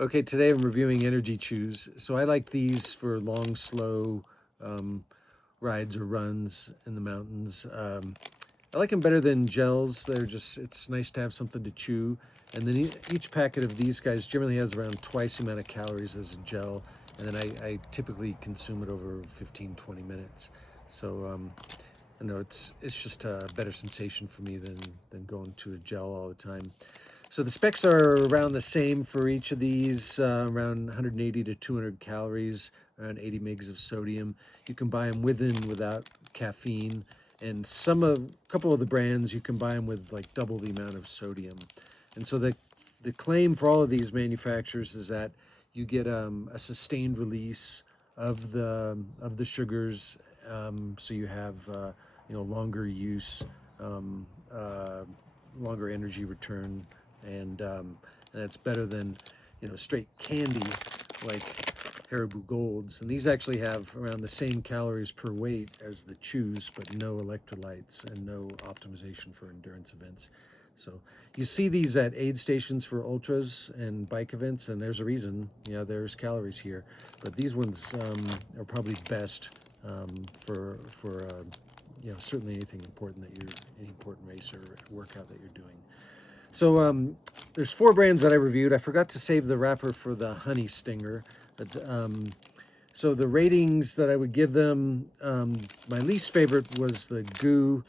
Okay, today I'm reviewing Energy Chews. So I like these for long, slow rides or runs in the mountains. I like them better than gels. It's nice to have something to chew. And then each packet of these guys generally has around twice the amount of calories as a gel. And then I typically consume it over 15, 20 minutes. So I know it's just a better sensation for me than going to a gel all the time. So the specs are around the same for each of these, around 180 to 200 calories, around 80 mgs of sodium. You can buy them with and without caffeine, and a couple of the brands you can buy them with like double the amount of sodium. And so the claim for all of these manufacturers is that you get a sustained release of the sugars, so you have longer use, um, uh, longer energy return, and that's better than straight candy like Haribo Golds. And these actually have around the same calories per weight as the chews, but no electrolytes and no optimization for endurance events. So you see these at aid stations for ultras and bike events, and there's a reason. There's calories here, but these ones are probably best for certainly anything important any important race or workout that you're doing. So there's 4 brands that I reviewed. I forgot to save the wrapper for the HoneyStinger. So the ratings that I would give them, my least favorite was the Goo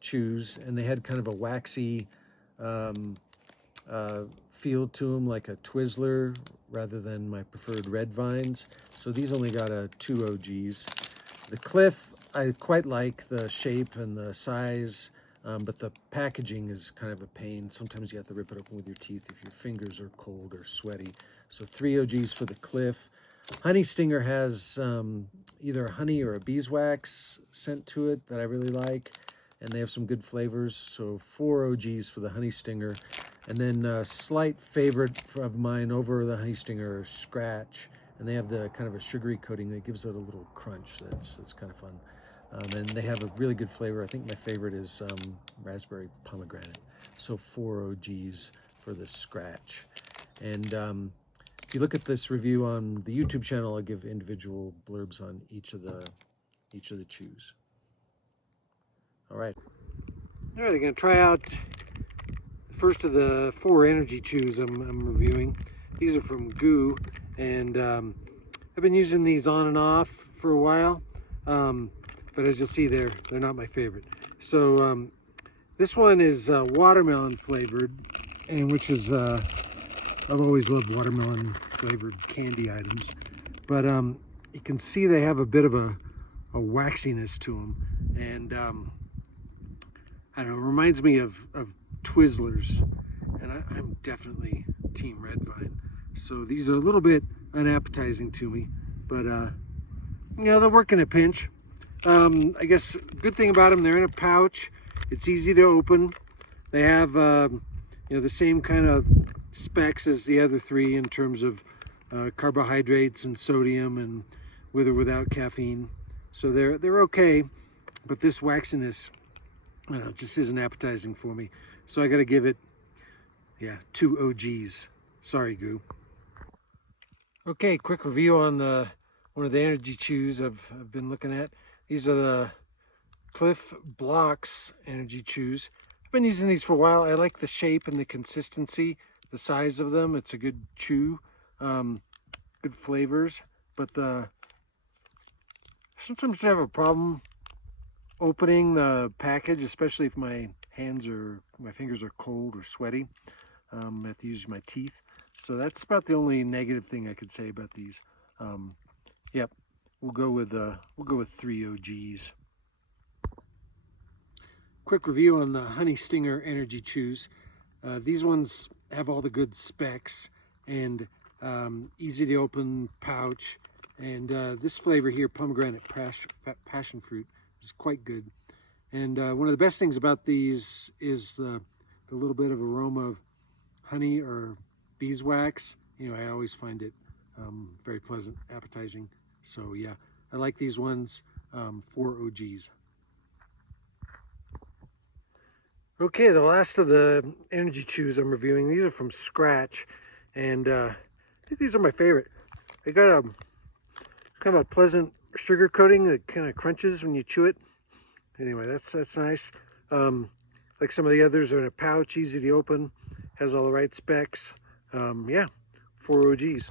chews, and they had kind of a waxy um, feel to them, like a Twizzler rather than my preferred Red Vines. So these only got a 2 OGs. The Clif, I quite like the shape and the size, but the packaging is kind of a pain. Sometimes you have to rip it open with your teeth if your fingers are cold or sweaty. So 3 OGs for the Clif. HoneyStinger has either a honey or a beeswax scent to it that I really like, and they have some good flavors. So 4 OGs for the HoneyStinger. And then a slight favorite of mine over the HoneyStinger, Skratch, and they have the kind of a sugary coating that gives it a little crunch. That's kind of fun. And they have a really good flavor. I think my favorite is raspberry pomegranate. So 4 OGs for the Skratch. And if you look at this review on the YouTube channel, I'll give individual blurbs on each of the chews. All right, I'm going to try out the first of the 4 energy chews I'm reviewing. These are from Goo, and I've been using these on and off for a while. But as you'll see, they're not my favorite. So this one is watermelon flavored, and which is I've always loved watermelon flavored candy items. But you can see they have a bit of a waxiness to them, and I don't know, it reminds me of Twizzlers, and I'm definitely Team Red Vine. So these are a little bit unappetizing to me, but they'll work in a pinch. I guess good thing about them, they're in a pouch. It's easy to open. They have the same kind of specs as the other 3 in terms of carbohydrates and sodium, and with or without caffeine. So they're okay, but this waxiness, I don't know, just isn't appetizing for me. So I got to give it 2 OGs. Sorry, Goo. Okay, quick review on one of the energy chews I've been looking at. These are the Clif Blocks energy chews. I've been using these for a while. I like the shape and the consistency, the size of them. It's a good chew, good flavors, but sometimes I have a problem opening the package, especially if my fingers are cold or sweaty. I have to use my teeth. So that's about the only negative thing I could say about these. Yep, we'll go with 3 OGs. Quick review on the HoneyStinger energy chews. These ones have all the good specs, and easy to open pouch, and this flavor here, pomegranate passion fruit, is quite good. And one of the best things about these is the little bit of aroma of honey or beeswax. I always find it very pleasant, appetizing. So yeah, I like these ones. 4 OGs. Okay, the last of the energy chews I'm reviewing, these are from Skratch, And I think these are my favorite. They got a kind of a pleasant sugar coating that kind of crunches when you chew it. Anyway, that's nice. Like some of the others are in a pouch, easy to open, has all the right specs. Yeah, 4 OGs.